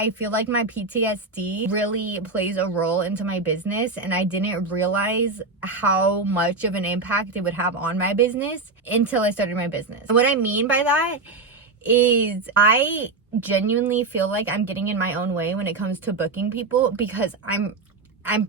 I feel like my PTSD really plays a role into my business, and I didn't realize how much of an impact it would have on my business until I started my business. And what I mean by that is I genuinely feel like I'm getting in my own way when it comes to booking people, because I'm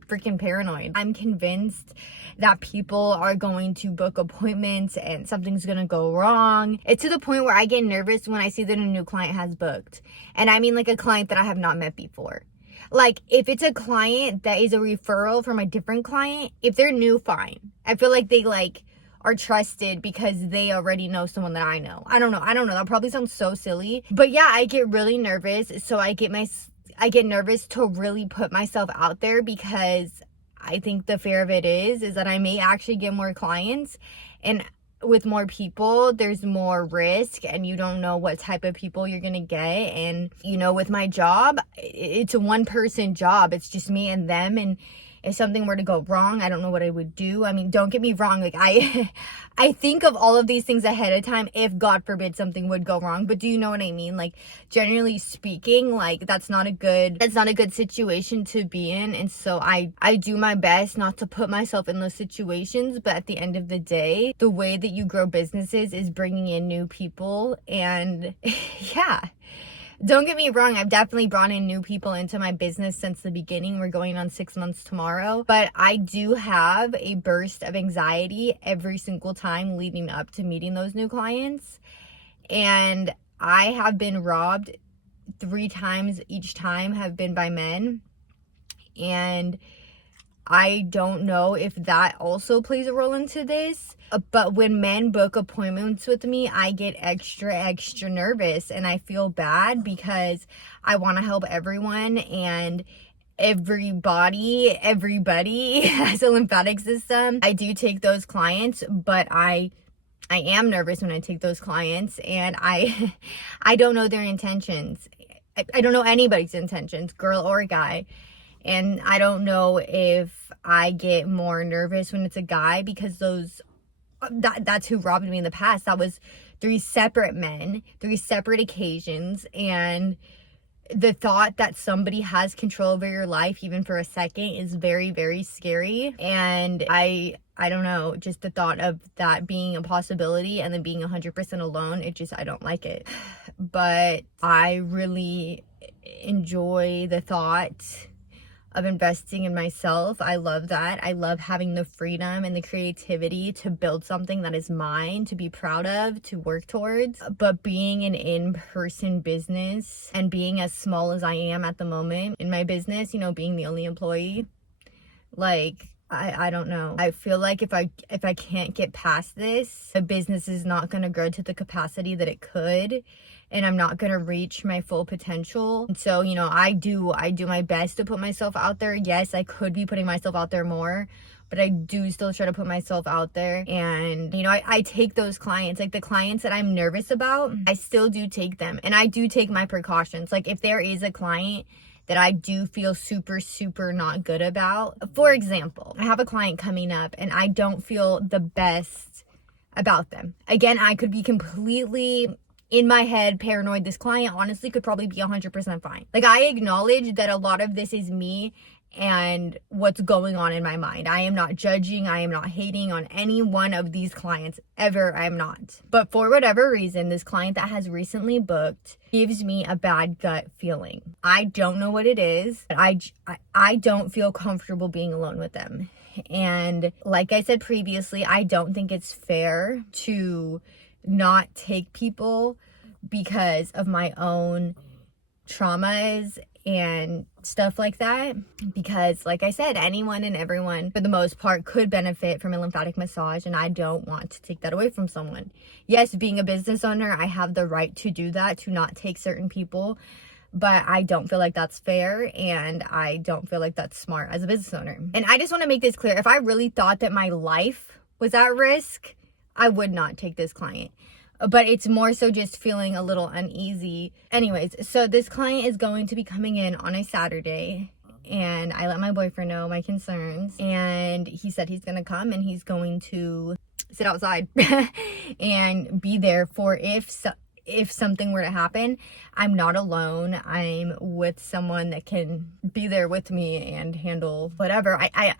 freaking paranoid. I'm convinced that people are going to book appointments and something's gonna go wrong. It's to the point where I get nervous when I see that a new client has booked. And I mean like a client that I have not met before. Like if it's a client that is a referral from a different client, if they're new, fine. I feel like they are trusted because they already know someone that I know. I don't know. That probably sounds so silly. But yeah, I get really nervous. So I get nervous to really put myself out there, because I think the fear of it is that I may actually get more clients, and with more people there's more risk, and you don't know what type of people you're gonna get. And with my job, it's a one person job. It's just me and them, and if something were to go wrong, I don't know what I would do. I mean, don't get me wrong, like I think of all of these things ahead of time if God forbid something would go wrong. But do you know what I mean? Like, generally speaking, like that's not a good situation to be in. And so I do my best not to put myself in those situations. But at the end of the day, the way that you grow businesses is bringing in new people. And yeah. Don't get me wrong, I've definitely brought in new people into my business since the beginning. We're going on 6 months tomorrow. But I do have a burst of anxiety every single time leading up to meeting those new clients. And I have been robbed 3 times. Each time have been by men. And I don't know if that also plays a role into this. But when men book appointments with me, I get extra nervous, and I feel bad because I want to help everyone, and everybody has a lymphatic system. I do take those clients, but I am nervous when I take those clients, and I don't know their intentions. I don't know anybody's intentions, girl or guy. And I don't know if I get more nervous when it's a guy, because that's who robbed me in the past. That was 3 separate men, 3 separate occasions. And the thought that somebody has control over your life, even for a second, is very, very scary. And I don't know, just the thought of that being a possibility and then being 100% alone, I don't like it. But I really enjoy the thought of investing in myself. I love that. I love having the freedom and the creativity to build something that is mine, to be proud of, to work towards. But being an in-person business and being as small as I am at the moment in my business, being the only employee, like, I don't know. I feel like if I can't get past this, the business is not going to grow to the capacity that it could, and I'm not going to reach my full potential. And so, I do my best to put myself out there. Yes, I could be putting myself out there more, but I do still try to put myself out there. And, I take those clients, like the clients that I'm nervous about, I still do take them. And I do take my precautions. Like if there is a client that I do feel super not good about. For example, I have a client coming up and I don't feel the best about them. Again, I could be completely in my head paranoid. This client honestly could probably be 100% fine. Like, I acknowledge that a lot of this is me and what's going on in my mind. I am not judging. I am not hating on any one of these clients ever. I'm not. But for whatever reason, this client that has recently booked gives me a bad gut feeling. I don't know what it is, but I don't feel comfortable being alone with them. And like I said previously, I don't think it's fair to not take people because of my own traumas and stuff like that, because like I said, anyone and everyone for the most part could benefit from a lymphatic massage, and I don't want to take that away from someone. Yes, being a business owner, I have the right to do that, to not take certain people, but I don't feel like that's fair, and I don't feel like that's smart as a business owner. And I just want to make this clear. If I really thought that my life was at risk, I would not take this client. But it's more so just feeling a little uneasy. Anyways, so this client is going to be coming in on a Saturday, and I let my boyfriend know my concerns, and he said he's going to come and he's going to sit outside and be there for if if something were to happen, I'm not alone. I'm with someone that can be there with me and handle whatever. I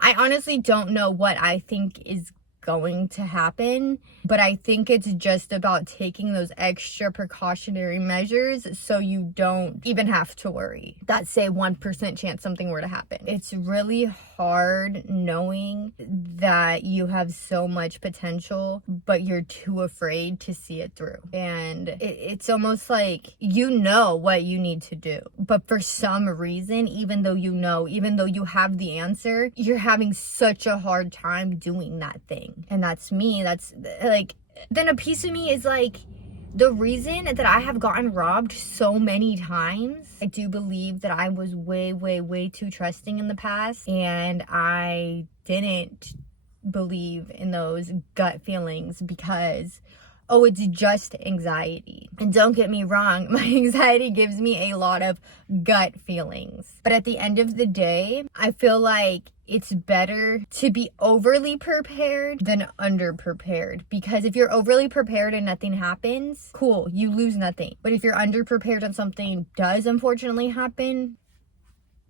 honestly don't know what I think is going to happen, but I think it's just about taking those extra precautionary measures so you don't even have to worry. That's say 1% chance something were to happen. It's really hard knowing that you have so much potential, but you're too afraid to see it through. And it's almost like you know what you need to do, but for some reason, even though you have the answer, you're having such a hard time doing that thing. And that's me. That's like, then a piece of me is like, the reason that I have gotten robbed so many times, I do believe that I was way too trusting in the past, and I didn't believe in those gut feelings because, oh, it's just anxiety. And don't get me wrong, my anxiety gives me a lot of gut feelings. But at the end of the day, I feel like it's better to be overly prepared than underprepared. Because if you're overly prepared and nothing happens, cool, you lose nothing. But if you're underprepared and something does unfortunately happen,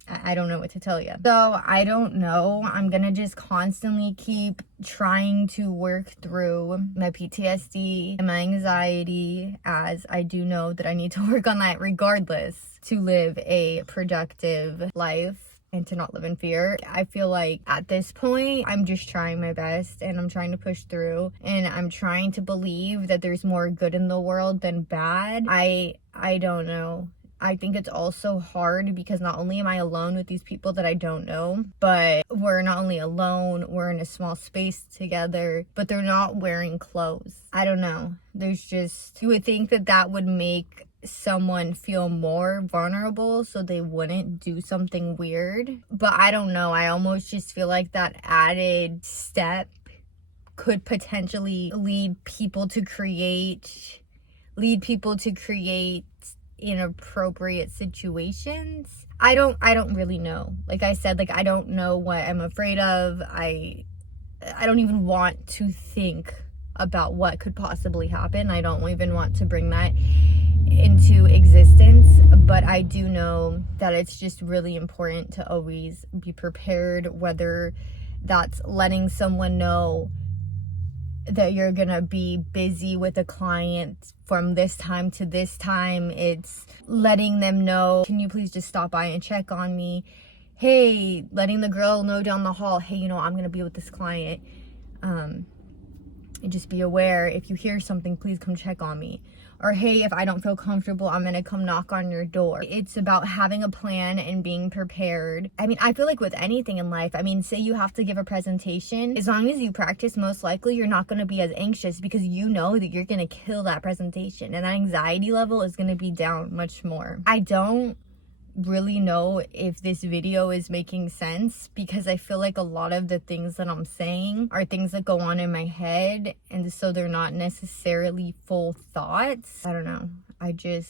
I don't know what to tell you. So I don't know. I'm gonna just constantly keep trying to work through my PTSD and my anxiety, as I do know that I need to work on that regardless to live a productive life and to not live in fear. I feel like at this point, I'm just trying my best and I'm trying to push through, and I'm trying to believe that there's more good in the world than bad. I don't know. I think it's also hard because not only am I alone with these people that I don't know, but we're not only alone, we're in a small space together, but they're not wearing clothes. I don't know. You would think that would make someone feel more vulnerable so they wouldn't do something weird. But I don't know. I almost just feel like that added step could potentially lead people to create inappropriate situations. I don't really know. Like I said, I don't know what I'm afraid of. I don't even want to think about what could possibly happen. I don't even want to bring that into existence, but I do know that it's just really important to always be prepared, whether that's letting someone know that you're gonna be busy with a client from this time to this time. It's letting them know, can you please just stop by and check on me? Hey, letting the girl know down the hall, hey, I'm gonna be with this client, and just be aware, if you hear something, please come check on me. Or hey, if I don't feel comfortable, I'm gonna come knock on your door. It's about having a plan and being prepared. I feel like with anything in life, say you have to give a presentation, as long as you practice, most likely you're not gonna be as anxious because you know that you're gonna kill that presentation, and that anxiety level is gonna be down much more. I don't really know if this video is making sense because I feel like a lot of the things that I'm saying are things that go on in my head, and so they're not necessarily full thoughts. I don't know.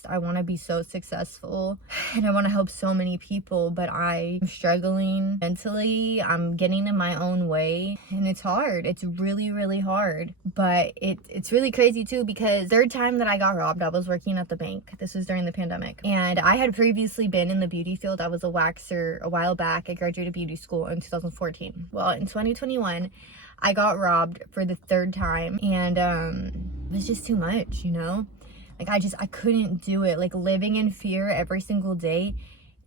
I want to be so successful and I want to help so many people, but I'm struggling mentally. I'm getting in my own way and it's hard. It's really hard, but it's really crazy too because third time that I got robbed, I was working at the bank. This was during the pandemic, and I had previously been in the beauty field. I was a waxer a while back. I graduated beauty school in 2014. Well, in 2021, I got robbed for the third time, and it was just too much, I couldn't do it. Living in fear every single day,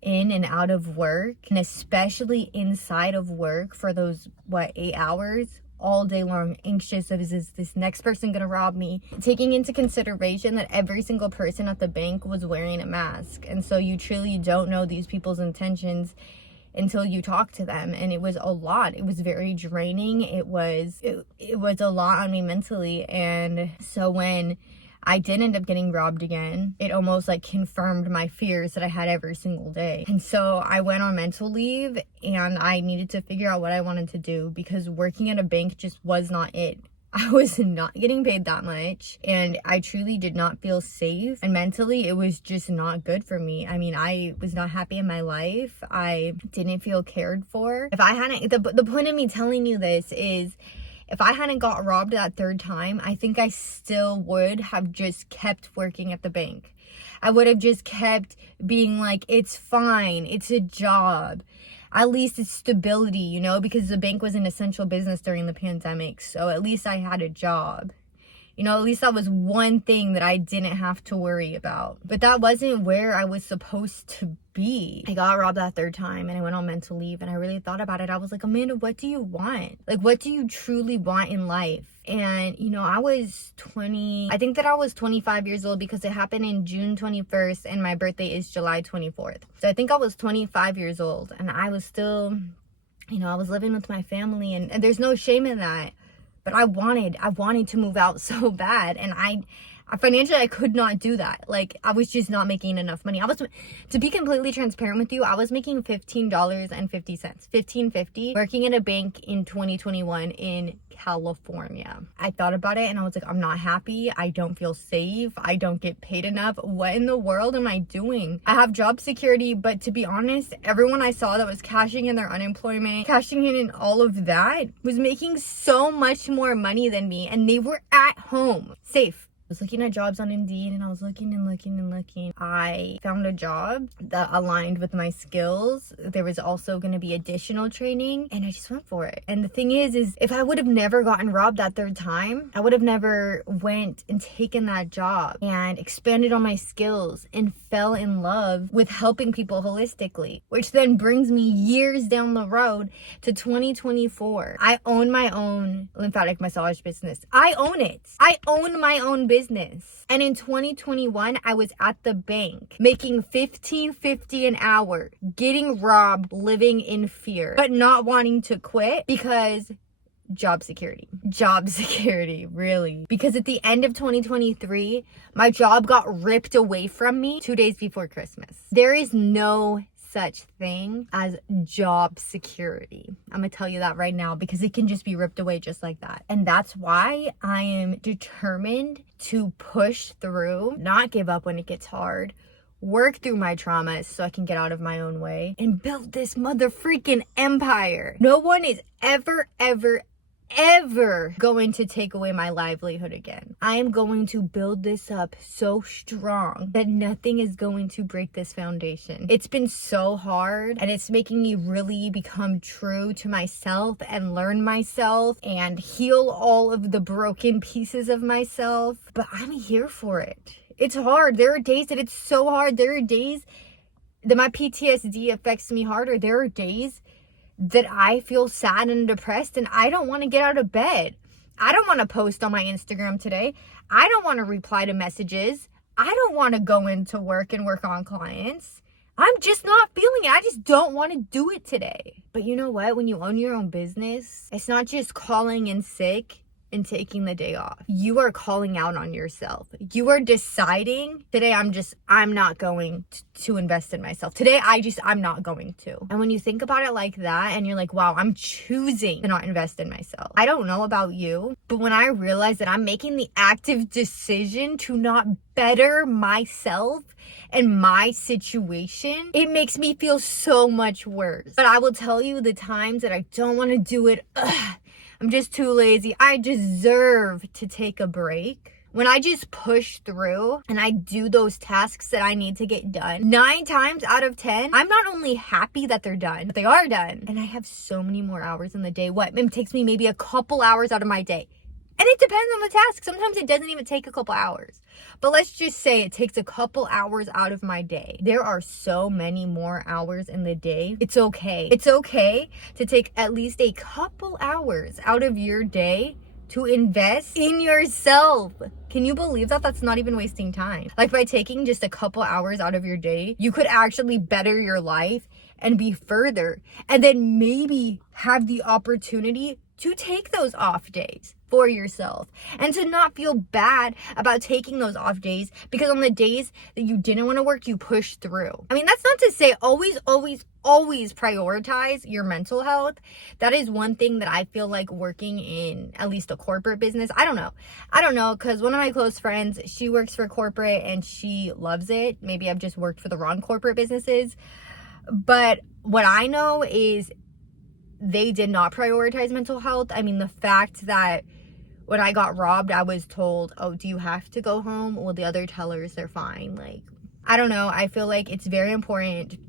in and out of work, and especially inside of work for those 8 hours all day long, anxious of, is this next person gonna rob me? Taking into consideration that every single person at the bank was wearing a mask, and so you truly don't know these people's intentions until you talk to them. And it was a lot. It was very draining. It was a lot on me mentally. And so when I did end up getting robbed again, it almost confirmed my fears that I had every single day. And so I went on mental leave and I needed to figure out what I wanted to do because working at a bank just was not it. I was not getting paid that much and I truly did not feel safe, and mentally it was just not good for me. I was not happy in my life. I didn't feel cared for. If I hadn't, the point of me telling you this is, if I hadn't got robbed that third time, I think I still would have just kept working at the bank. I would have just kept being like, it's fine, it's a job. At least it's stability, you know, because the bank was an essential business during the pandemic. So at least I had a job. You know, at least that was one thing that I didn't have to worry about. But that wasn't where I was supposed to be. I got robbed that third time and I went on mental leave and I really thought about it. I was like, Amanda, what do you want? Like, what do you truly want in life? And, you know, I think that I was 25 years old because it happened in June 21st and my birthday is July 24th. So I think I was 25 years old and I was still, you know, I was living with my family and there's no shame in that. But I wanted to move out so bad. And I financially, I could not do that. Like, I was just not making enough money. To be completely transparent with you, I was making $15.50, $15.50, working in a bank in 2021 in California. I thought about it and I was like, I'm not happy. I don't feel safe. I don't get paid enough. What in the world am I doing? I have job security, but to be honest, everyone I saw that was cashing in their unemployment, cashing in all of that, was making so much more money than me, and they were at home, safe. I was looking at jobs on Indeed and I was looking. I found a job that aligned with my skills. There was also going to be additional training and I just went for it. And the thing is if I would have never gotten robbed that third time, I would have never went and taken that job and expanded on my skills and fell in love with helping people holistically, which then brings me years down the road to 2024. I own my own lymphatic massage business. I own it. I own my own business. And in 2021, I was at the bank making $15.50 an hour, getting robbed, living in fear, but not wanting to quit because job security, really. Because at the end of 2023, my job got ripped away from me 2 days before Christmas. There is no such thing as job security. I'm gonna tell you that right now because it can just be ripped away just like that. And that's why I am determined to push through, not give up when it gets hard, work through my traumas so I can get out of my own way and build this mother freaking empire. No one is ever going to take away my livelihood again. I am going to build this up so strong that nothing is going to break this foundation. It's been so hard and it's making me really become true to myself and learn myself and heal all of the broken pieces of myself. But I'm here for it. It's hard. There are days that it's so hard. There are days that my PTSD affects me harder. There are days that I feel sad and depressed and I don't want to get out of bed. I don't want to post on my Instagram today. I don't want to reply to messages. I don't want to go into work and work on clients. I'm just not feeling it. I just don't want to do it today. But you know what? When you own your own business, it's not just calling in sick and taking the day off. You are calling out on yourself. You are deciding, today I'm not going to invest in myself. Today I'm not going to. And when you think about it like that and you're like, wow, I'm choosing to not invest in myself. I don't know about you, but when I realize that I'm making the active decision to not better myself and my situation, it makes me feel so much worse. But I will tell you the times that I don't want to do it, I'm just too lazy. I deserve to take a break. When I just push through and I do those tasks that I need to get done, 9 times out of 10, I'm not only happy that they're done, but they are done. And I have so many more hours in the day. It takes me maybe a couple hours out of my day. And it depends on the task. Sometimes it doesn't even take a couple hours. But let's just say it takes a couple hours out of my day. There are so many more hours in the day. It's okay. It's okay to take at least a couple hours out of your day to invest in yourself. Can you believe that? That's not even wasting time. Like, by taking just a couple hours out of your day, you could actually better your life and be further. And then maybe have the opportunity to take those off days for yourself and to not feel bad about taking those off days, because on the days that you didn't want to work, you pushed through. I mean, that's not to say always prioritize your mental health. That is one thing that I feel like working in at least a corporate business. I don't know, because one of my close friends, she works for corporate and she loves it. Maybe I've just worked for the wrong corporate businesses. But what I know is they did not prioritize mental health. I mean, the fact that when I got robbed, I was told, oh, do you have to go home? Well, the other tellers, they're fine. Like, I don't know. I feel like it's very important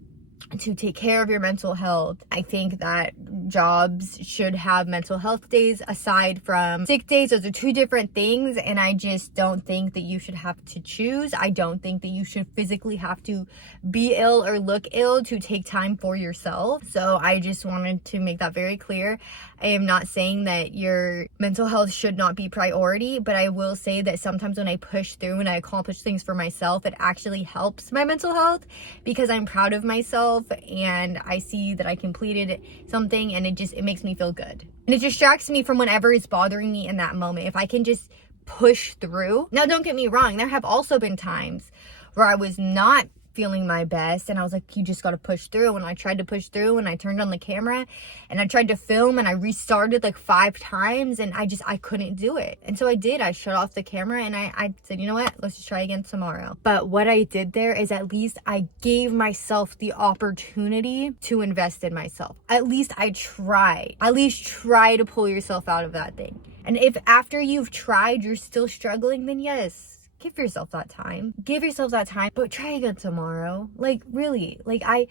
to take care of your mental health. I think that jobs should have mental health days aside from sick days. Those are two different things, and I just don't think that you should have to choose. I don't think that you should physically have to be ill or look ill to take time for yourself. So I just wanted to make that very clear. I am not saying that your mental health should not be priority, but I will say that sometimes when I push through and I accomplish things for myself, it actually helps my mental health because I'm proud of myself and I see that I completed something, and it makes me feel good. And it distracts me from whatever is bothering me in that moment. If I can just push through. Now, don't get me wrong. There have also been times where I was not feeling my best and I was like, you just got to push through. And I tried to push through and I turned on the camera and I tried to film and I restarted like 5 times and I couldn't do it. And so I did. I shut off the camera and I said, you know what, let's just try again tomorrow. But what I did there is at least I gave myself the opportunity to invest in myself. At least I tried. At least try to pull yourself out of that thing. And if after you've tried you're still struggling, then yes, give yourself that time. Give yourself that time, but try again tomorrow. Like, really. Like, I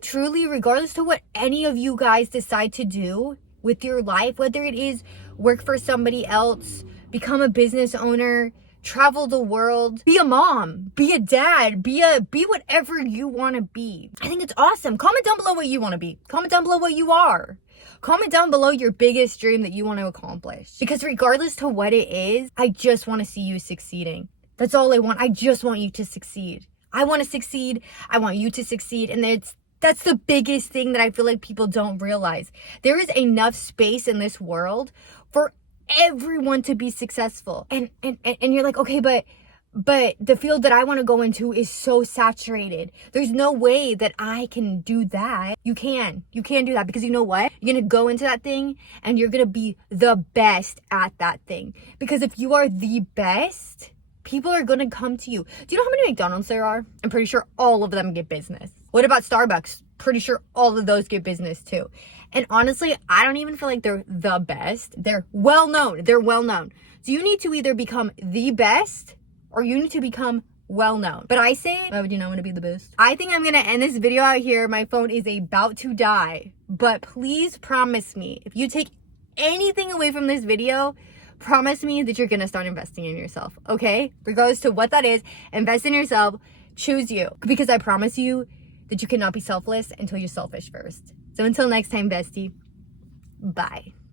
truly, regardless to what any of you guys decide to do with your life, whether it is work for somebody else, become a business owner, travel the world, be a mom, be a dad, be whatever you want to be. I think it's awesome. Comment down below what you want to be. Comment down below what you are. Comment down below your biggest dream that you want to accomplish. Because regardless to what it is, I just want to see you succeeding. That's all I want. I just want you to succeed. I want to succeed. I want you to succeed. And that's the biggest thing that I feel like people don't realize. There is enough space in this world for everyone to be successful. And you're like, okay, but the field that I want to go into is so saturated. There's no way that I can do that. You can do that because you know what? You're going to go into that thing and you're going to be the best at that thing. Because if you are the best, people are going to come to you. Do you know how many McDonald's there are? I'm pretty sure all of them get business. What about Starbucks? Pretty sure all of those get business too. And honestly, I don't even feel like they're the best. They're well known. So you need to either become the best or you need to become well known. But I say, why would you not want to be the best? I think I'm going to end this video out here. My phone is about to die. But please promise me, if you take anything away from this video, promise me that you're going to start investing in yourself, okay? Regardless to what that is, invest in yourself, choose you. Because I promise you that you cannot be selfless until you're selfish first. So until next time, bestie, bye.